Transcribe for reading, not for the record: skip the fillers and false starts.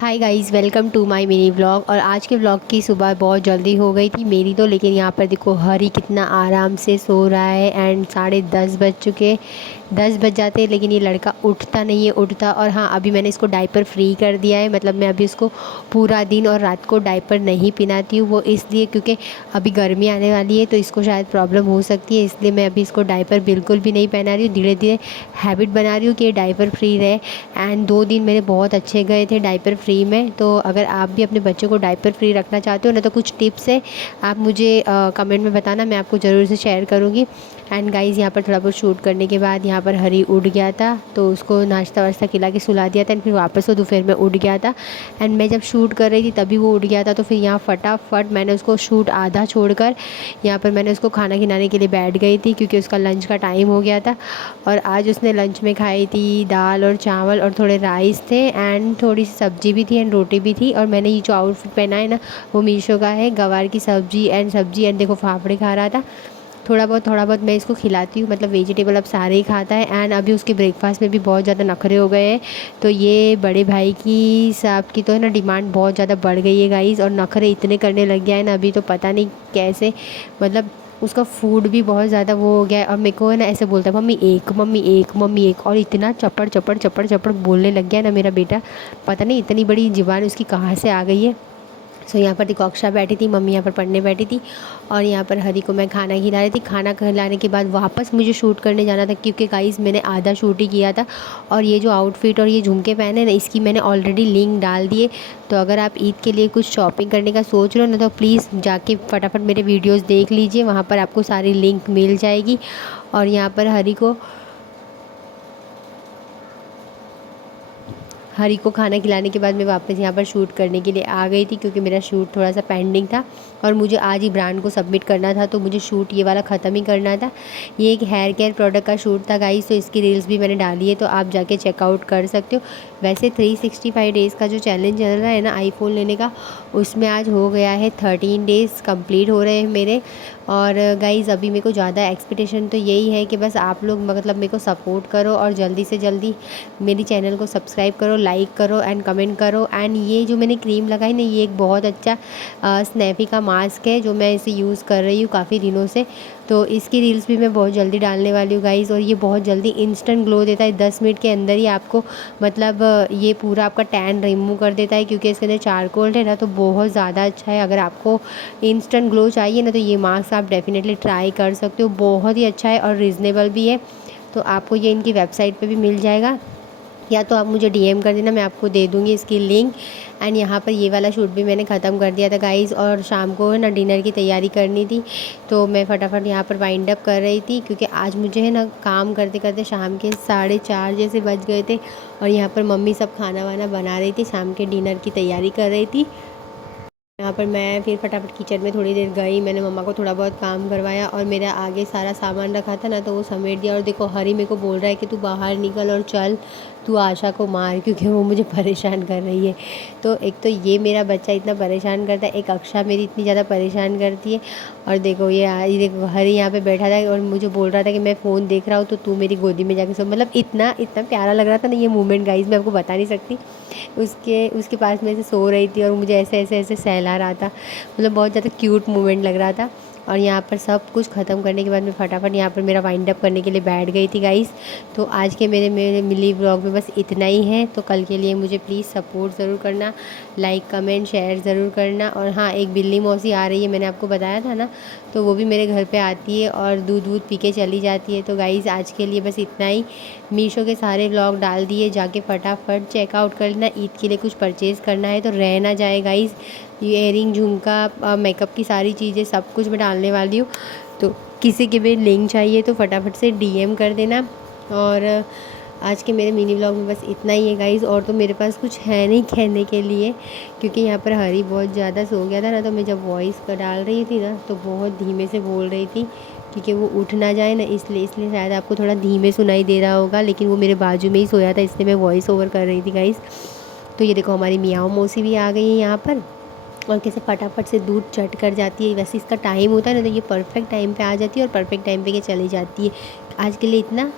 Hi guys, welcome to my mini vlog. और आज के व्लॉग की सुबह बहुत जल्दी हो गई थी मेरी तो, लेकिन यहाँ पर देखो हरी कितना आराम से सो रहा है। एंड 10:30 बज चुके, 10 बज जाते हैं लेकिन ये लड़का उठता नहीं है, उठता। और हाँ, अभी मैंने इसको डायपर फ्री कर दिया है, मतलब मैं अभी इसको पूरा दिन और रात को डायपर नहीं पिलाती हूँ। वो इसलिए क्योंकि अभी गर्मी आने वाली है तो इसको शायद प्रॉब्लम हो सकती है, इसलिए मैं अभी इसको डायपर बिल्कुल भी नहीं पहना रही हूँ। धीरे धीरे हैबिट बना रही हूँ कि ये डायपर फ्री रहे। एंड 2 दिन मेरे बहुत अच्छे गए थे डायपर फ्री में। तो अगर आप भी अपने बच्चों को डायपर फ्री रखना चाहते हो ना, तो कुछ टिप्स है, आप मुझे कमेंट में बताना, मैं आपको ज़रूर से शेयर करूँगी। एंड गाइज़, यहाँ पर थोड़ा बहुत शूट करने के बाद यहाँ पर हरी उठ गया था, तो उसको नाश्ता वाश्ता खिला के सुला दिया था। एंड फिर वापस वो दोपहर में उठ गया था। एंड मैं जब शूट कर रही थी तभी वो उठ गया था, तो फिर यहाँ फटाफट मैंने उसको शूट आधा छोड़कर यहाँ पर मैंने उसको खाना खिलाने के लिए बैठ गई थी, क्योंकि उसका लंच का टाइम हो गया था। और आज उसने लंच में खाई थी दाल और चावल और थोड़े राइस थे एंड थोड़ी सी सब्जी भी थी एंड रोटी भी थी। और मैंने ये जो आउटफिट पहना है ना, वो मीशो का है। गवार की सब्जी एंड देखो फाफड़े खा रहा था। थोड़ा बहुत मैं इसको खिलाती हूँ, मतलब वेजिटेबल अब सारे ही खाता है। एंड अभी उसके ब्रेकफास्ट में भी बहुत ज़्यादा नखरे हो गए हैं। तो ये बड़े भाई की साहब की तो है ना डिमांड बहुत ज़्यादा बढ़ गई है गाइज़, और नखरे इतने करने लग गया है ना अभी, तो पता नहीं कैसे, मतलब उसका फूड भी बहुत ज़्यादा वो हो गया है। और मेरे को है ना ऐसे बोलता है, मम्मी एक, मम्मी एक, मम्मी एक। और इतना चपड़ चपड़ चपड़ चपड़ बोलने लग गया है ना मेरा बेटा, पता नहीं इतनी बड़ी ज़ुबान उसकी कहाँ से आ गई है। सो यहाँ पर देखो अक्षा बैठी थी, मम्मी यहाँ पर पढ़ने बैठी थी, और यहाँ पर हरी को मैं खाना खिला रही थी। खाना खिलाने के बाद वापस मुझे शूट करने जाना था, क्योंकि गाइस मैंने आधा शूट ही किया था। और ये जो आउटफिट और ये झुमके पहने ना, इसकी मैंने ऑलरेडी लिंक डाल दिए। तो अगर आप ईद के लिए कुछ शॉपिंग करने का सोच रहे हो ना, तो प्लीज़ जाके फटाफट मेरे वीडियोज़ देख लीजिए, वहाँ पर आपको सारी लिंक मिल जाएगी। और यहाँ पर हरी को खाना खिलाने के बाद मैं वापस यहाँ पर शूट करने के लिए आ गई थी, क्योंकि मेरा शूट थोड़ा सा पेंडिंग था और मुझे आज ही ब्रांड को सबमिट करना था, तो मुझे शूट ये वाला ख़त्म ही करना था। ये एक हेयर केयर प्रोडक्ट का शूट था गाइस, तो इसकी रील्स भी मैंने डाली है, तो आप जाके चेकआउट कर सकते हो। वैसे 365 डेज़ का जो चैलेंज चल रहा है ना आईफ़ोन लेने का, उसमें आज हो गया है 13 डेज़ कंप्लीट हो रहे हैं मेरे। और गाइज़ अभी मेरे को ज़्यादा एक्सपेक्टेशन तो यही है कि बस आप लोग मतलब मेरे को सपोर्ट करो और जल्दी से जल्दी मेरी चैनल को सब्सक्राइब करो, लाइक करो एंड कमेंट करो। एंड ये जो मैंने क्रीम लगाई ना, ये एक बहुत अच्छा स्नैपी का मास्क है, जो मैं इसे यूज़ कर रही हूँ काफ़ी दिनों से। तो इसकी रील्स भी मैं बहुत जल्दी डालने वाली हूँ गाइज़। और ये बहुत जल्दी इंस्टेंट ग्लो देता है, 10 मिनट के अंदर ही आपको, मतलब ये पूरा आपका टैन रिमूव कर देता है, क्योंकि इसके अंदर चारकोल है ना, तो बहुत ज़्यादा अच्छा है। अगर आपको इंस्टेंट ग्लो चाहिए ना, तो ये मास्क आप डेफिनेटली ट्राई कर सकते हो, बहुत ही अच्छा है और रिजनेबल भी है। तो आपको ये इनकी वेबसाइट पे भी मिल जाएगा, या तो आप मुझे डीएम कर देना, मैं आपको दे दूँगी इसकी लिंक। एंड यहाँ पर ये वाला शूट भी मैंने ख़त्म कर दिया था गाइज़, और शाम को है ना डिनर की तैयारी करनी थी, तो मैं फटाफट यहाँ पर वाइंड अप कर रही थी, क्योंकि आज मुझे है ना काम करते करते शाम के 4:30 जैसे बज गए थे। और यहाँ पर मम्मी सब खाना वाना बना रही थी, शाम के डिनर की तैयारी कर रही थी। यहाँ पर मैं फिर फटाफट किचन में थोड़ी देर गई, मैंने मम्मा को थोड़ा बहुत काम करवाया, और मेरा आगे सारा सामान रखा था ना, तो वो समेट दिया। और देखो हरी मेरे को बोल रहा है कि तू बाहर निकल और चल, तू आशा को मार, क्योंकि वो मुझे परेशान कर रही है। तो एक तो ये मेरा बच्चा इतना परेशान करता है, एक अक्षा मेरी इतनी ज़्यादा परेशान करती है। और देखो ये देखो हरी यहाँ पे बैठा था और मुझे बोल रहा था कि मैं फ़ोन देख रहा हूँ, तो तू मेरी गोदी में जाके सो। मतलब इतना इतना प्यारा लग रहा था ना ये मोमेंट गाइस, मैं आपको बता नहीं सकती। उसके उसके पास में से सो रही थी और मुझे ऐसे ऐसे ऐसे सहला रहा था, मतलब बहुत ज़्यादा क्यूट मोमेंट लग रहा था। और यहाँ पर सब कुछ ख़त्म करने के बाद मैं फटाफट यहाँ पर मेरा वाइंड अप करने के लिए बैठ गई थी गाइस। तो आज के मेरे मेरे मिली व्लॉग में बस इतना ही है। तो कल के लिए मुझे प्लीज़ सपोर्ट ज़रूर करना, लाइक कमेंट शेयर ज़रूर करना। और हाँ, एक बिल्ली मौसी आ रही है, मैंने आपको बताया था ना, तो वो भी मेरे घर पे आती है और दूध वूध पी के चली जाती है। तो गाइज़ आज के लिए बस इतना ही। मीशो के सारे व्लॉग डाल दिए, जाके फटाफट चेकआउट कर लेना। ईद के लिए कुछ परचेज़ करना है तो रह ना जाए गाइज़। इयरिंग, झुमका, मेकअप की सारी चीज़ें सब कुछ मैं डालने वाली हूँ, तो किसी के भी लिंक चाहिए तो फटाफट से डीएम कर देना। और आज के मेरे मिनी व्लॉग में बस इतना ही है गाइज़, और तो मेरे पास कुछ है नहीं कहने के लिए, क्योंकि यहाँ पर हरी बहुत ज़्यादा सो गया था ना, तो मैं जब वॉइस का डाल रही थी ना, तो बहुत धीमे से बोल रही थी, क्योंकि वो उठ ना जाए ना, इसलिए शायद आपको थोड़ा धीमे सुनाई दे रहा होगा, लेकिन वो मेरे बाजू में ही सोया था, इसलिए मैं वॉइस ओवर कर रही थी गाइज़। तो ये देखो हमारी मियाँ मौसी भी आ गई है यहाँ पर, और कैसे फटाफट से दूध चट कर जाती है। वैसे इसका टाइम होता है ना, तो ये परफेक्ट टाइम पे आ जाती है और परफेक्ट टाइम पे ये चली जाती है। आज के लिए इतना।